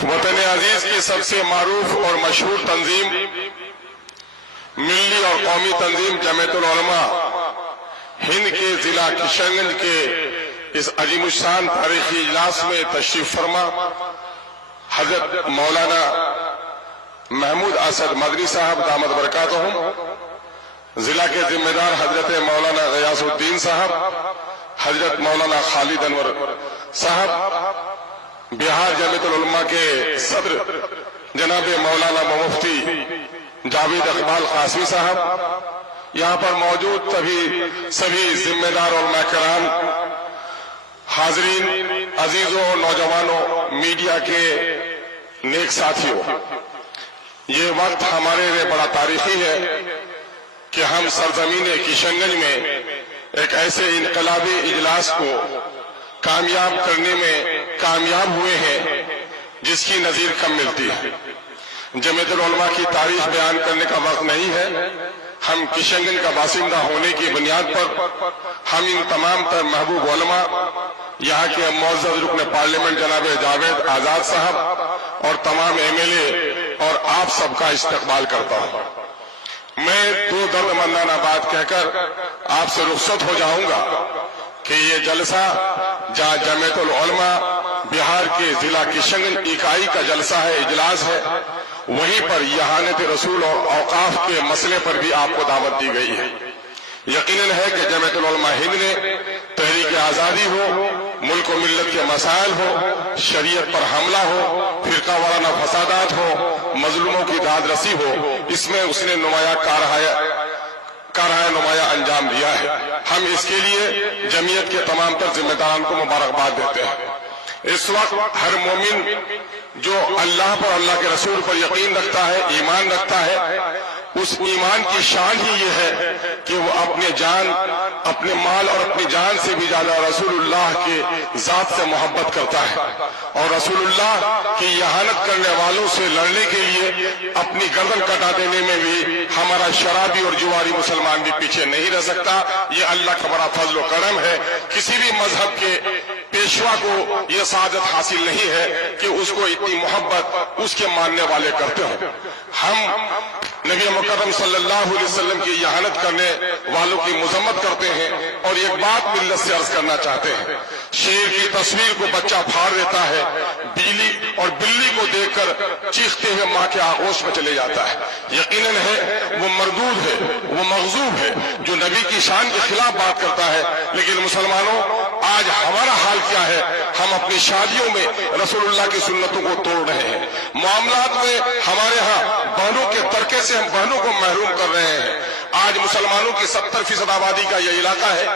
वतन अजीज की सबसे मारूफ और मशहूर तंजीम मिल्ली और कौमी तंजीम जमीयतुल उलमा हिंद के जिला किशनगंज के इस अजीमुशान तारीखी इजलास में तशरीफ फरमा हजरत मौलाना महमूद असद मदनी साहब दामद बरकातहुम, जिला के जिम्मेदार हजरत मौलाना गयासुद्दीन साहब, हजरत मौलाना खालिद अनवर साहब, बिहार जमीयतुल उलमा के सदर जनाब मौलाना मुफ्ती जावेद इकबाल कासमी साहब, यहाँ पर मौजूद सभी जिम्मेदार उलमा किराम, हाजरीन, अजीजों, नौजवानों, मीडिया के नेक साथियों, ये वक्त हमारे लिए बड़ा तारीखी है कि हम सरजमीन किशनगंज में एक ऐसे इनकलाबी इजलास को कामयाब करने में कामयाब हुए हैं जिसकी नजीर कम मिलती है। जमीयतुल उलमा की तारीख बयान करने का वक्त नहीं है। हम किशनगंज का बासिंदा होने की बुनियाद पर हम इन तमाम तर महबूब उलमा, यहाँ के मुअज़्ज़ज़ रुकन पार्लियामेंट जनाब जावेद आजाद साहब और तमाम एमएलए और आप सबका इस्तकबाल करता हूँ। मैं दो दर्दमंदाना बात कहकर आपसे रुखसत हो जाऊंगा कि ये जलसा जहाँ जमीयतुल उलमा बिहार के जिला किशनगंज इकाई का जलसा है, इजलास है, वहीं पर यहानत रसूल और औकाफ के मसले पर भी आपको दावत दी गई है। यकीनन है कि जमीयतुल उलमा हिंद ने तहरीक आज़ादी हो, मुल्क और मिल्लत के मसाइल हो, शरीयत पर हमला हो, फिरका वाराना फसादात हो, मजलूमों की दादरसी हो, इसमें उसने नुमाया अंजाम दिया है। हम इसके लिए जमीयत के तमाम तर जिम्मेदारान को मुबारकबाद देते हैं। इस वक्त हर मोमिन जो अल्लाह पर, अल्लाह के रसूल पर यकीन रखता है, ईमान रखता है, उस ईमान की शान ही ये है कि वो अपने जान, अपने माल और अपनी जान से भी ज्यादा रसूलुल्लाह के जात से मोहब्बत करता है और रसूलुल्लाह की यहानत करने वालों से लड़ने के लिए अपनी गर्दन कटा देने में भी हमारा शराबी और जुआरी मुसलमान भी पीछे नहीं रह सकता। ये अल्लाह का बड़ा फजल व करम है। किसी भी मजहब के पेशवा को यह सादत हासिल नहीं है कि उसको इतनी मोहब्बत उसके मानने वाले करते हो। हम नबी मुकर्रम सल्लल्लाहु अलैहि वसल्लम की यहानत करने वालों की मजम्मत करते हैं और एक बात मिल्लत से अर्ज करना चाहते हैं। शेर की तस्वीर को बच्चा फाड़ देता है, बिल्ली को देखकर चीखते हुए माँ के आगोश में चले जाता है। यकीनन है वो मरदूद है, वो मगजूब है जो नबी की शान के खिलाफ बात करता है। लेकिन मुसलमानों, आज हमारा हाल क्या है? हम अपनी शादियों में रसूलुल्लाह की सुन्नतों को तोड़ रहे हैं। मामलात में हमारे यहाँ बहनों के तरके से हम बहनों को महरूम कर रहे हैं। आज मुसलमानों की 70% आबादी का यह इलाका है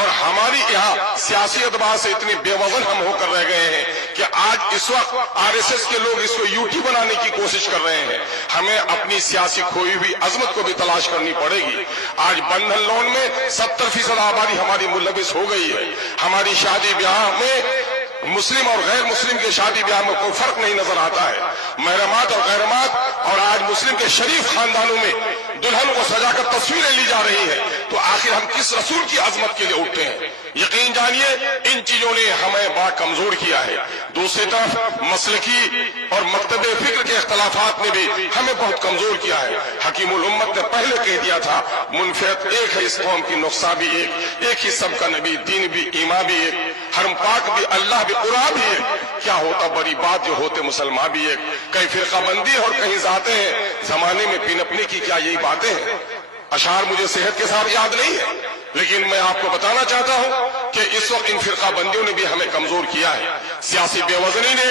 और हमारी यहाँ सियासी एतबार से इतनी बेवजन हम होकर रह गए हैं कि आज इस वक्त आरएसएस के लोग इसको यूटी बनाने की कोशिश कर रहे हैं। हमें अपनी सियासी खोई हुई अजमत को भी तलाश करनी पड़ेगी। आज बंधन लोन में 70% आबादी हमारी मुलविस हो गई है। हमारी शादी ब्याह में मुस्लिम और गैर मुस्लिम के शादी ब्याह में कोई फर्क नहीं नजर आता है। महरमात और गैरमात और आज मुस्लिम के शरीफ खानदानों में दुल्हन को सजाकर तस्वीरें ली जा रही हैं। तो आखिर हम किस रसूल की अजमत के लिए उठते हैं? यकीन जानिए इन चीजों ने हमें बड़ा कमजोर किया है। दूसरी तरफ मसलकी और मकतबे फिक्र के इख्तलाफात ने भी हमें बहुत कमजोर किया है। हकीमुल उम्मत ने पहले कह दिया था, मुनफियत एक है, इस कौम की नुक्सा भी एक ही सबका नबी, दीन भी, ईमान भी एक, हरम पाक भी, अल्लाह भी, कुरान भी एक। क्या होता बड़ी बात जो होते मुसलमान भी एक। कहीं फिरका बंदी और कहीं जाते हैं, जमाने में पिनपने की क्या यही बातें हैं? अशार मुझे सेहत के साथ याद नहीं है, लेकिन मैं आपको बताना चाहता हूं कि इस वक्त इन फिरका बंदियों ने भी हमें कमजोर किया है। सियासी बेवजनी ने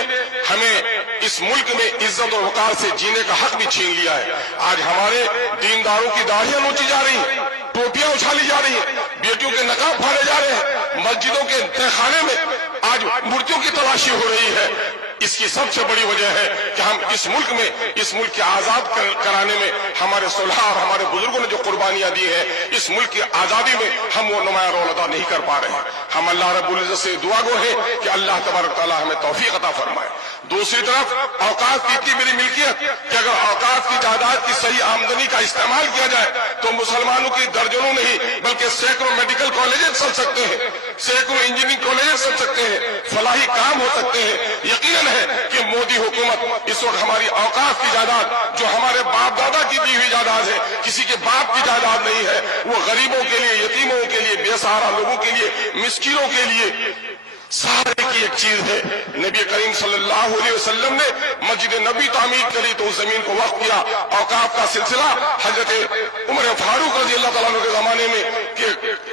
हमें इस मुल्क में इज्जत और वकार से जीने का हक भी छीन लिया है। आज हमारे दीनदारों की दाढ़ियां नोची जा रही हैं, टोपियां उछाली जा रही हैं, बेटियों के नकाब फाड़े जा रहे हैं, मस्जिदों के तहखाने में आज मूर्तियों की तलाशी हो रही है। इसकी सबसे बड़ी वजह है कि हम इस मुल्क के आजाद कराने में हमारे सुलह और हमारे बुजुर्गों ने जो कुर्बानियां दी है, इस मुल्क की आजादी में हम वो नुमाया रोल अदा नहीं कर पा रहे हैं। हम अल्लाह रब्बुल इज्जत से दुआ गो है कि अल्लाह तबारक तआला हमें तौफीक अता फरमाए। दूसरी तरफ औकात की इतनी बड़ी मिल्कियत कि अगर औकात की जायदाद की सही आमदनी का इस्तेमाल किया जाए तो मुसलमानों की दर्जनों नहीं बल्कि सैकड़ों मेडिकल कॉलेजेस चल सकते हैं, सैकड़ों इंजीनियरिंग कॉलेजेस चल सकते हैं, फलाही काम हो सकते हैं। यकीनन है कि मोदी हुकूमत हुकूमत इस वक्त हमारी औकाफ की जायदाद, जो हमारे बाप दादा की दी हुई जायदाद है, किसी के बाप की जायदाद नहीं है, वो गरीबों के लिए, यतीमों के लिए, बेसहारा लोगों के लिए, मिस्किनों के लिए सारे की एक चीज है। नबी करीम सल्लल्लाहु अलैहि वसल्लम ने मस्जिद नबी तामीर करी तो उस जमीन को वक्फ किया। औकाफ का सिलसिला हजरत उमर फारूक रजी अल्लाह तआला अन्हु के जमाने में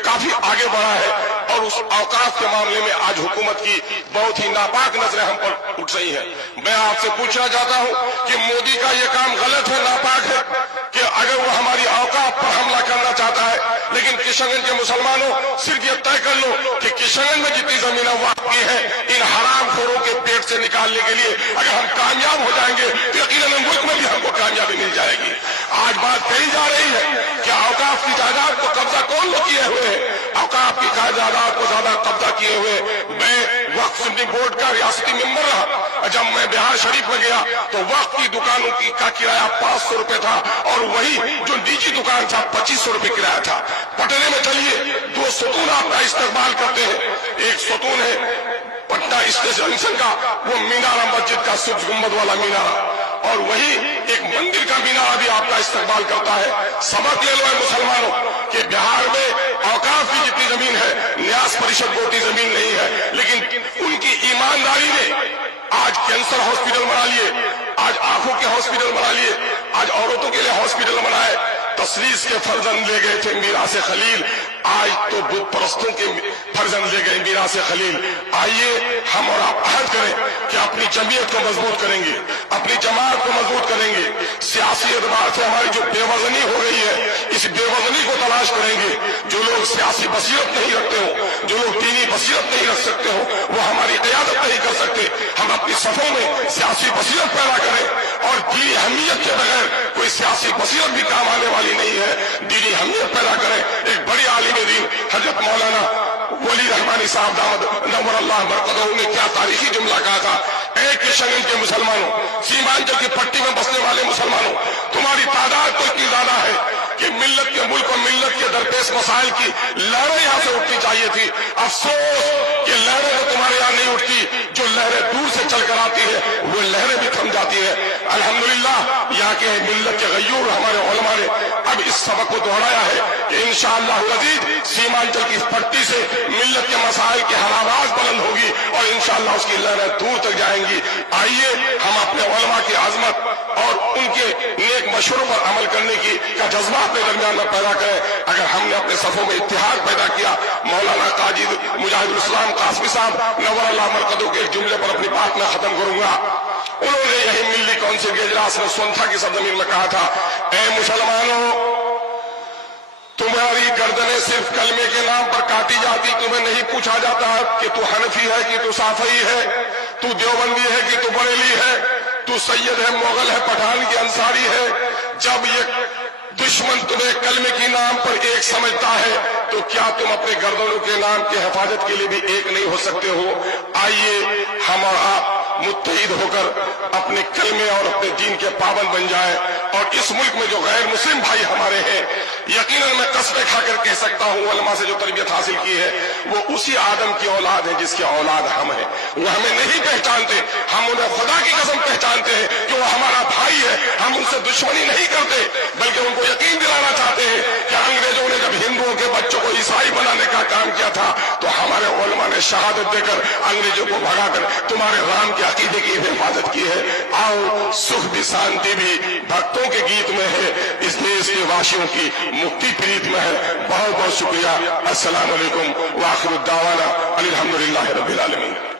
काफी आगे बढ़ा है, और उस औकाफ के मामले में आज हुकूमत की बहुत ही नापाक नजरें हम पर उठ रही हैं। मैं आपसे पूछना चाहता हूं कि मोदी का यह काम गलत है, नापाक है, कि अगर वो हमारी औकाफ पर हमला करना चाहता है, लेकिन किशनगंज के मुसलमानों सिर्फ ये तय कर लो कि किशनगंज में जितनी जमीनें वक्फ की है, इन हरामखोरों के पेट से निकालने के लिए अगर हम कामयाब हो जाएंगे तो यकीनन मुल्क में भी हमको कामयाबी मिल जाएगी। आज बात कही जा रही है कि औकाफ की जायदाद को कब्जा कौन लोग किए हुए हैं, औकाफ की जायदाद को ज्यादा कब्जा किए हुए। मैं वक्फ सुन्नी बोर्ड का रियासती मेंबर रहा, जब मैं बिहार शरीफ में गया तो वक्फ की दुकानों का किराया 500 रुपए था, और वही जो निजी दुकान था 2500 रुपए किराया था। पटने में चलिए, 2 सतून आपका इस्तेमाल करते हैं। एक सतून है पटना स्टेशन का, वो मीनारा मस्जिद का सूरज गुंबद वाला मीनारा, और वही एक मंदिर का मीनारा भी आपका इस्तेमाल करता है। सबक ले लो मुसलमानों कि बिहार में औकाफ की जितनी जमीन है, न्यास परिषद को उतनी जमीन नहीं है, लेकिन उनकी ईमानदारी ने आज कैंसर हॉस्पिटल बना लिए, आज आंखों के हॉस्पिटल बना लिए, आज औरतों के लिए हॉस्पिटल बनाए। तसलीस के फर्जंद ले गए थे मीरास खलील, आज तो बुत परस्तों के फर्जंद ले गए मीरास खलील। आइए हम और आप अहद करें कि अपनी जमीयत को मजबूत करेंगे, अपनी जमात को मजबूत करेंगे। सियासी एतबार से हमारी जो बेवजनी हो गई है, इस बेवजनी को तलाश करेंगे। जो लोग सियासी बसीरत नहीं रखते हो, जो लोग दीनी बसीरत नहीं रख सकते हो, वो हमारी क़यादत नहीं कर सकते। हम अपनी सफों में सियासी बसीरत पैदा करें, और दीनी अहमियत के बगैर कोई सियासी बसीरत भी काम आने वाली नहीं है। दीनी अहमियत पैदा करें। एक बड़ी आलिम दीन हजरत मौलाना वली रहमानी साहब दामद नव्वर अल्लाह बरकतहू ने क्या तारीखी जुमला कहा था, एक किशनगंज के मुसलमानों, सीमांचल की पट्टी में बसने वाले मुसलमानों, तुम्हारी तादाद तो इतनी ज्यादा है कि मिल्लत के मुल्क और मिल्लत के दरपेश मसाइल की लहरें यहाँ से उठनी चाहिए थी। अफसोस कि लहरें तो तुम्हारे यहाँ नहीं उठती, जो लहरें दूर से चलकर आती है वो लहरें भी थम जाती है। अल्हम्दुलिल्लाह यहाँ के मिल्लत के गयूर हमारे उलमा ने अब इस सबक को दोहराया है कि इंशाअल्लाह अज़ीज़ सीमांचल की पट्टी से मिल्लत के मसाइल की हर आवाज बुलंद होगी, और इंशाअल्लाह उसकी लहरें दूर तक जाएंगी। आइए हम अपने उलमा की आजमत और उनके नेक मशवरों पर अमल करने की का जज्बा अपने दरमियान में पैदा करें। अगर हमने अपने सफों में इत्तेहाद पैदा किया, मौलाना काजी मुजाहिदुल इस्लाम कासमी साहब नव्वर अल्लाह मरकदहू के एक जुमले पर अपनी बात में खत्म करूंगा। उन्होंने यही मिल्ली काउंसिल के इजलास में सोनथा की सरजमीन में कहा था, ऐ मुसलमानों, तुम्हारी गर्दनें सिर्फ कलमे के नाम पर काटी जाती, तुम्हें नहीं पूछा जाता कि तू हनफी है कि तू साफई है, तू देवबंदी है कि तू बरेली है, तू सैयद है, मोगल है, पठान की अंसारी है। जब ये दुश्मन तुम्हें कलमे के नाम पर एक समझता है, तो क्या तुम अपने गर्दनों के नाम की हिफाजत के लिए भी एक नहीं हो सकते हो? आइए हम और आप मुत्तहिद होकर अपने कलमे और अपने दीन के पाबंद बन जाएं, और इस मुल्क में जो गैर मुस्लिम भाई हमारे हैं, यकीनन मैं कसमें खाकर कह सकता हूं, उलमा से जो तरबियत हासिल की है वो उसी आदम की औलाद है जिसकी औलाद हम हैं। वो हमें नहीं पहचानते, हम उन्हें खुदा की कसम पहचानते हैं कि वो हमारा भाई है। हम उनसे दुश्मनी नहीं करते, बल्कि उनको यकीन दिलाना चाहते हैं कि अंग्रेजों ने जब हिंदुओं के बच्चों को ईसाई बनाने का काम किया था, तो हमारे उलमा ने शहादत देकर अंग्रेजों को भगाकर तुम्हारे राम के अकीदे की हिफाजत की है। आओ, सुख भी शांति भी भक्तों के गीत में है, इस देश के वासियों की मुक्ति प्रीत में है। बहुत बहुत शुक्रिया। अस्सलाम वालेकुम व आखिर दावाना अनिल हम्दुलिल्लाहि रब्बिल आलमीन।